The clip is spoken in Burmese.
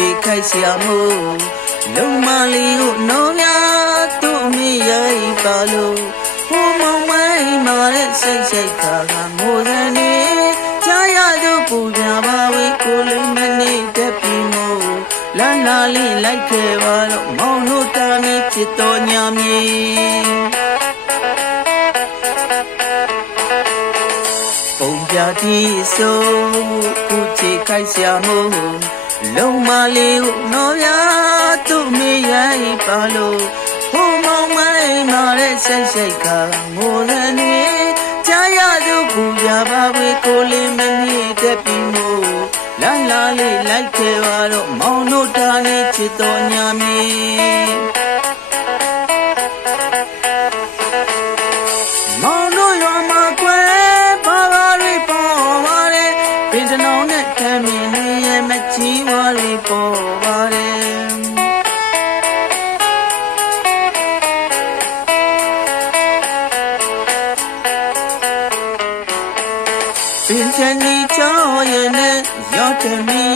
ချေခိုက်เสียမို့လုံမလေးကိုနော်ရသူ့မိရိုက်ပါလို့ဟိုမောင်မိုင်းမာတဲ့စိတ်စိတ်ခါကမိုးစံနေကြားရသူပူပြပါဝေးကိုလေးမနေတတ်ပြီမို့လန်းလာလေးလိုက်ခဲ့ပါတော့မောင်တို့တာနေချစ်တော်ညာမြေပုံပြတိစိုးခုချေခိုက်เสียမို့လုံမလေးကိုနော်ရသူ့မိရိုက်ပါလို့ဟိုမောင်မိုင်းမာတဲ့စိတ်စိတ်ကမိုးလည်းနေကြားရသူပူပြပါဝေးကိုလေးမနေတတ်ပြီမို့လန်းလာလေးလိုက်ခဲ့ပါတော့မောင်တို့တာနေချစ်တော်ညာမြေမောင်တို့ရွာမှာကွယ်ဘာသာတွေပေါ်ပါတယ်ပင်တနောင်နဲ့ခံမြင်နေရဲ့မကြီးဝါတွေပေါ်ပါတယ်ပင်ချန်ကြီးချောရဲ့နဲ့ရောက်တယ်မီ